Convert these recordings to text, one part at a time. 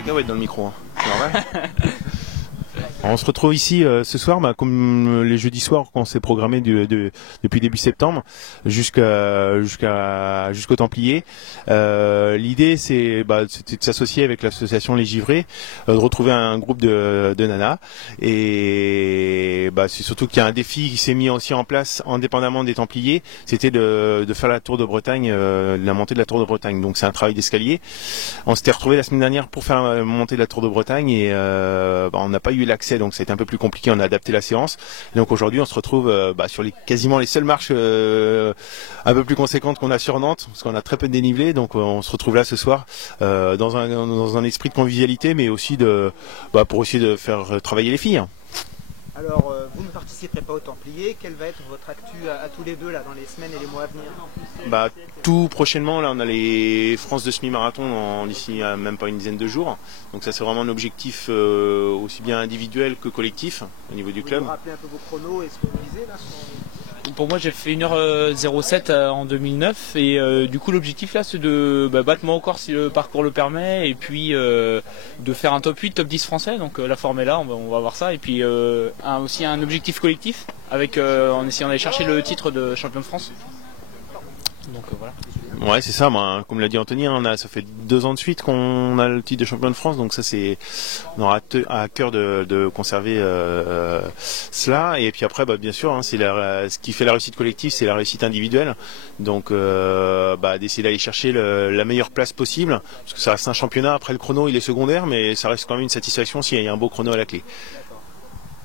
cacahuètes dans le micro, hein. C'est normal. On se retrouve ici ce soir, comme les jeudis soirs qu'on s'est programmé depuis début septembre jusqu'au Templiers. L'idée c'était de s'associer avec l'association Les Givrés, de retrouver un groupe de nanas, et c'est surtout qu'il y a un défi qui s'est mis aussi en place indépendamment des Templiers, c'était de faire la Tour de Bretagne, la montée de la Tour de Bretagne. Donc c'est un travail d'escalier. On s'était retrouvé la semaine dernière pour faire la montée de la Tour de Bretagne et on n'a pas eu l'accès, donc ça a été un peu plus compliqué, on a adapté la séance. Et donc aujourd'hui on se retrouve sur quasiment les seules marches un peu plus conséquentes qu'on a sur Nantes, parce qu'on a très peu de dénivelé. Donc on se retrouve là ce soir dans un esprit de convivialité, mais aussi pour essayer de faire travailler les filles. Alors, vous ne participerez pas aux Templiers. Quelle va être votre actu à tous les deux là, dans les semaines et les mois à venir? Tout prochainement, là, on a les France de semi-marathon d'ici même pas une dizaine de jours. Donc ça, c'est vraiment un objectif aussi bien individuel que collectif au niveau du club. Vous rappelez un peu vos chronos et ce que vous visez là? Pour moi, j'ai fait 1h07 en 2009 et du coup l'objectif là c'est de battre mon record si le parcours le permet, et puis de faire un top 8, top 10 français, donc la forme est là, on va voir ça, et puis aussi un objectif collectif avec en essayant d'aller chercher le titre de champion de France. Donc voilà. Ouais, c'est ça. Comme l'a dit Anthony, ça fait 2 ans de suite qu'on a le titre de champion de France, donc ça on aura à cœur de conserver cela. Et puis après, bien sûr, ce qui fait la réussite collective, c'est la réussite individuelle. Donc d'essayer d'aller chercher la meilleure place possible, parce que ça reste un championnat. Après, le chrono, il est secondaire, mais ça reste quand même une satisfaction s'il y a un beau chrono à la clé.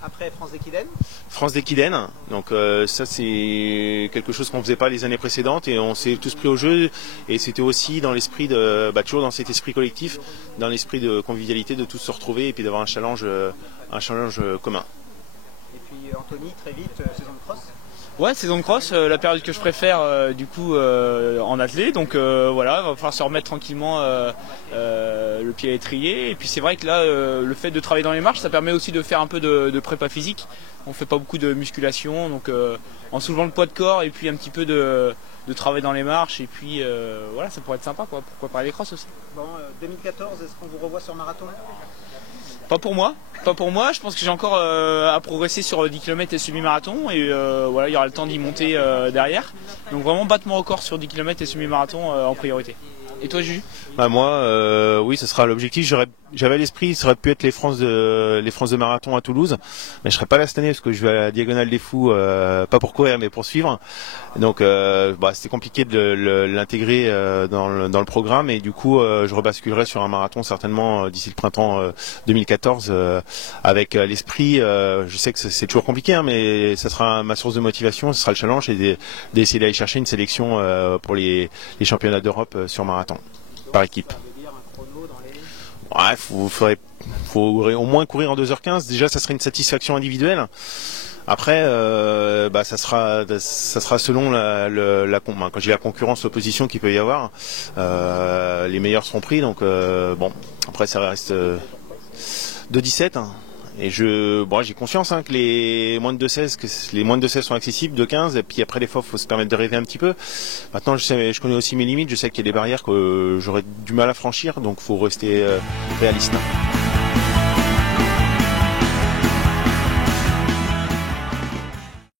Après, France d'Equidène. France d'Equidène, donc ça c'est quelque chose qu'on ne faisait pas les années précédentes, et on s'est tous pris au jeu, et c'était aussi dans l'esprit toujours dans cet esprit collectif, dans l'esprit de convivialité, de tous se retrouver et puis d'avoir un challenge commun. Et puis Anthony, très vite, saison de cross. Ouais, saison de cross, la période que je préfère en athlée, donc voilà, il va falloir se remettre tranquillement le pied à l'étrier. Et puis c'est vrai que là, le fait de travailler dans les marches, ça permet aussi de faire un peu de prépa physique. On fait pas beaucoup de musculation, donc en soulevant le poids de corps et puis un petit peu de travail dans les marches, et puis voilà, ça pourrait être sympa, quoi. Pourquoi pas les crosses aussi. Bon, 2014, est-ce qu'on vous revoit sur marathon? Pas pour moi, je pense que j'ai encore à progresser sur 10 km et semi-marathon, et voilà, il y aura le temps d'y monter derrière. Donc vraiment battre mon record sur 10 km et semi-marathon en priorité. Et toi, Juju? Moi, oui, ce sera l'objectif. J'avais à l'esprit, ça aurait pu être les France de marathon à Toulouse, mais je serai pas là cette année parce que je vais à la Diagonale des Fous, pas pour courir mais pour suivre. Donc c'était compliqué de l'intégrer dans le programme, et du coup je rebasculerai sur un marathon certainement d'ici le printemps 2014 avec l'esprit. Je sais que c'est toujours compliqué, mais ça sera ma source de motivation, ce sera le challenge, et d'essayer d'aller chercher une sélection pour les championnats d'Europe sur marathon par équipe. Ouais, faut au moins courir en 2h15. Déjà, ça serait une satisfaction individuelle. Après, ça sera selon quand j'ai la concurrence, l'opposition qu'il peut y avoir. Les meilleurs seront pris. Donc après ça reste de 17. Et j'ai conscience que les moins de 2,16 sont accessibles, de 15, et puis après des fois il faut se permettre de rêver un petit peu. Maintenant je connais aussi mes limites, je sais qu'il y a des barrières que j'aurais du mal à franchir, donc il faut rester réaliste.